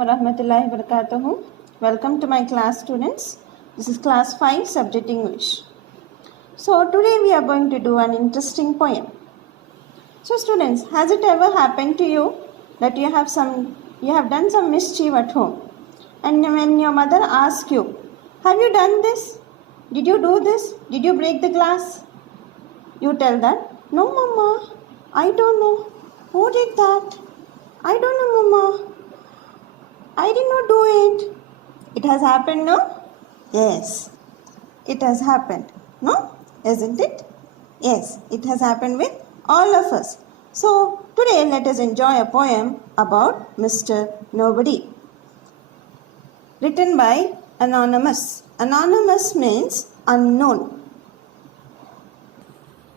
warahmatullahi wabarakatuh. Welcome to my class, students. This is class 5 subject English. So today we are going to do an interesting poem. So students, has it ever happened to you that you have done some mischief at home, and when your mother asks you, have you done this? Did you do this? Did you break the glass? You tell that, no mama, I don't know. Who did that? I don't know mama. I did not do it. It has happened, no? Yes, it has happened. No? Isn't it? Yes, it has happened with all of us. So, today let us enjoy a poem about Mr. Nobody. Written by Anonymous. Anonymous means unknown.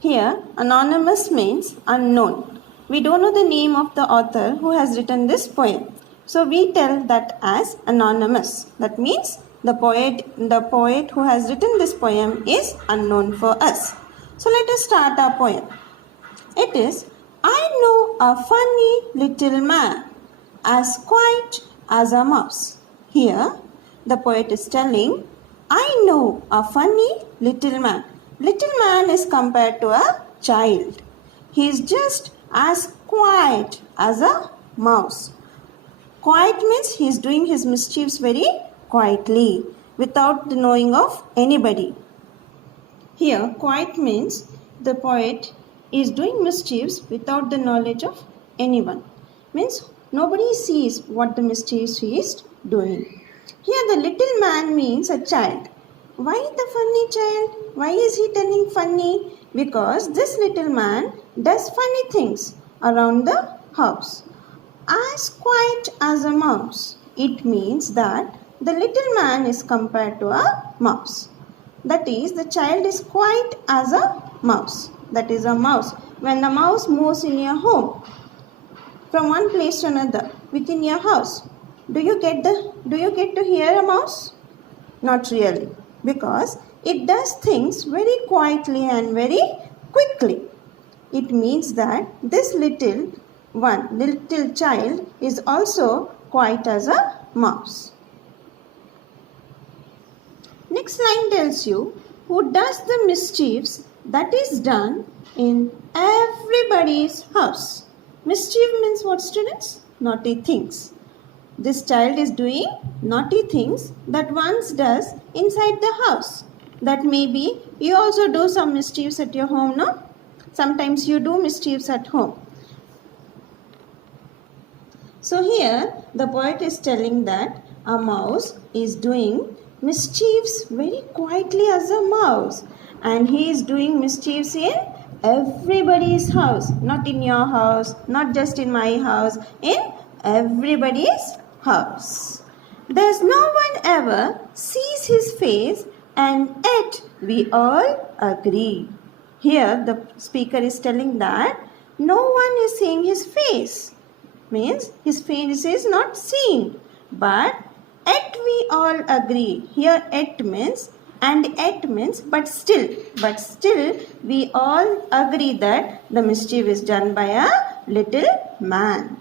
Here, Anonymous means unknown. We don't know the name of the author who has written this poem. So we tell that as anonymous. That means the poet who has written this poem is unknown for us. So let us start our poem. It is, I know a funny little man, as quiet as a mouse. Here the poet is telling, I know a funny little man. Little man is compared to a child. He is just as quiet as a mouse. Quiet means he is doing his mischiefs very quietly, without the knowing of anybody. Here, quiet means the poet is doing mischiefs without the knowledge of anyone. Means nobody sees what the mischiefs he is doing. Here, the little man means a child. Why the funny child? Why is he turning funny? Because this little man does funny things around the house. As quiet as a mouse. It means that the little man is compared to a mouse. That is, the child is quiet as a mouse. That is a mouse. When the mouse moves in your home, from one place to another, within your house, do you get to hear a mouse? Not really, because it does things very quietly and very quickly. It means that this little child is also quiet as a mouse. Next line tells you who does the mischiefs that is done in everybody's house. Mischief means what, students? Naughty things. This child is doing naughty things that one does inside the house. That maybe you also do some mischiefs at your home, no? Sometimes you do mischiefs at home. So here the poet is telling that a mouse is doing mischiefs very quietly as a mouse, and he is doing mischiefs in everybody's house, not in your house, not just in my house, in everybody's house. There's no one ever sees his face, and yet we all agree. Here the speaker is telling that no one is seeing his face. Means his face is not seen, but yet we all agree. Here yet means and yet means but still we all agree that the mischief is done by a little man.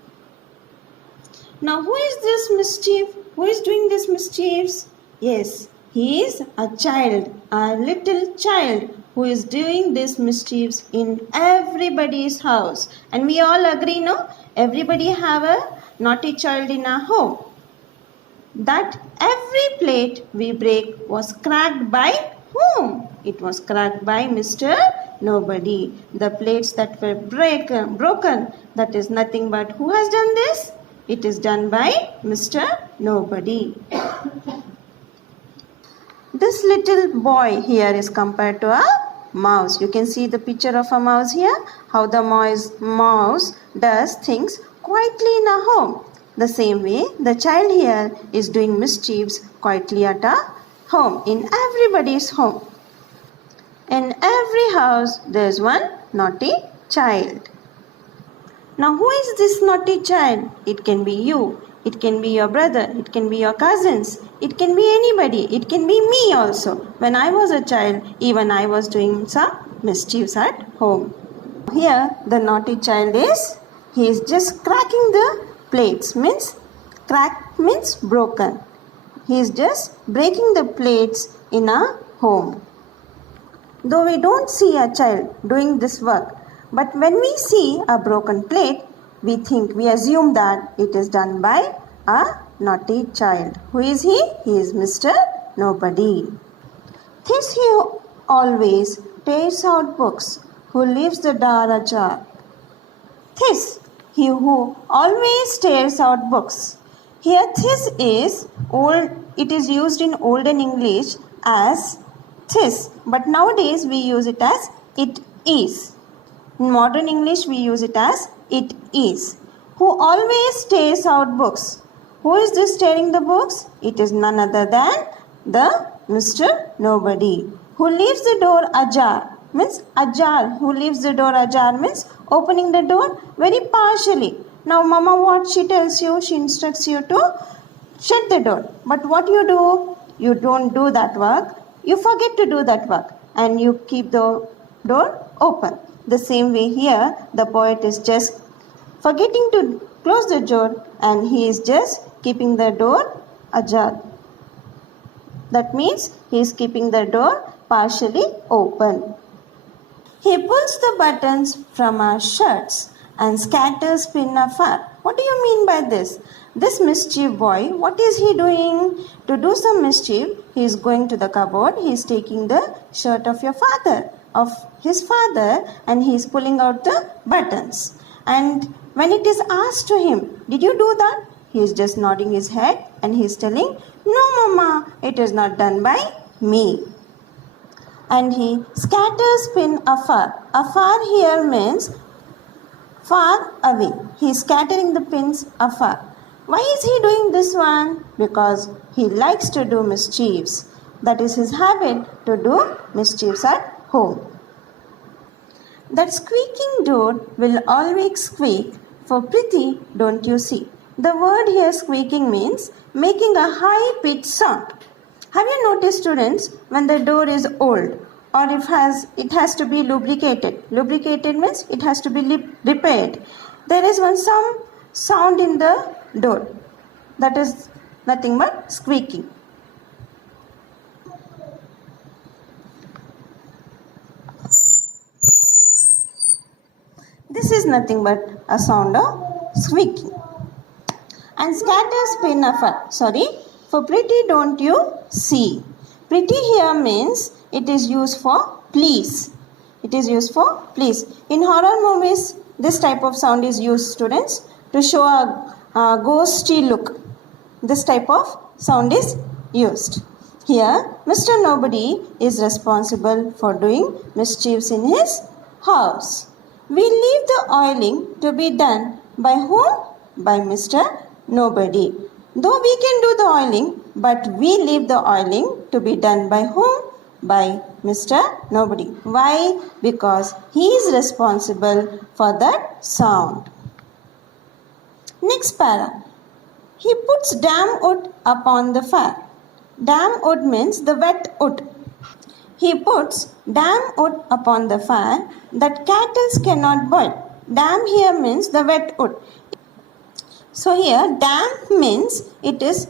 Now who is this mischief? Who is doing this mischiefs? Yes, he is a child, a little child who is doing these mischiefs in everybody's house. And we all agree, no? Everybody have a naughty child in our home. That every plate we break was cracked by whom? It was cracked by Mr. Nobody. The plates that were broken, that is nothing but who has done this? It is done by Mr. Nobody. This little boy here is compared to a mouse. You can see the picture of a mouse here. How the mouse does things quietly in a home. The same way, the child here is doing mischiefs quietly at a home, in everybody's home. In every house, there is one naughty child. Now, who is this naughty child? It can be you. It can be your brother. It can be your cousins. It can be anybody. It can be me also. When I was a child, even I was doing some mischiefs at home. Here, the naughty child is just cracking the plates. Means Crack means broken. He is just breaking the plates in a home. Though we don't see a child doing this work, but when we see a broken plate, we assume that it is done by a naughty child. Who is he? He is Mr. Nobody. This he always tears out books, who leaves the door ajar. This, he who always tears out books. Here this is old, it is used in olden English as this, but nowadays we use it as it is. In modern English we use it as it is. Who always tears out books. Who is this tearing the books? It is none other than the Mr. Nobody. Who leaves the door ajar means ajar. Who leaves the door ajar means opening the door very partially. Now mama, what she tells you? She instructs you to shut the door. But what you do? You don't do that work. You forget to do that work and you keep the door open. The same way here, the poet is just forgetting to close the door and he is just keeping the door ajar. That means he is keeping the door partially open. He pulls the buttons from our shirts and scatters pin afar. What do you mean by this? This mischief boy, what is he doing? To do some mischief, he is going to the cupboard. He is taking the shirt of his father, and he is pulling out the buttons. And when it is asked to him, did you do that? He is just nodding his head and he is telling, no mama, it is not done by me. And he scatters pin afar. Afar here means far away. He is scattering the pins afar. Why is he doing this one? Because he likes to do mischiefs. That is his habit, to do mischiefs at home. That squeaking door will always squeak, for pretty don't you see. The word here squeaking means making a high-pitched sound. Have you noticed, students, when the door is old or it has to be lubricated? Lubricated means it has to be repaired. There is some sound in the door. That is nothing but squeaking. This is nothing but a sound of squeaking. And scatters pin afar. For pretty don't you see. Pretty here means it is used for please. It is used for please. In horror movies, this type of sound is used, students, to show a ghosty look. This type of sound is used. Here, Mr. Nobody is responsible for doing mischiefs in his house. We leave the oiling to be done by whom? By Mr. Nobody. Though we can do the oiling, but we leave the oiling to be done by whom? By Mr. Nobody. Why? Because he is responsible for that sound. Next para. He puts damp wood upon the fire. Damp wood means the wet wood. He puts damp wood upon the fire that kettles cannot boil. Damp here means the wet wood. So here damp means it is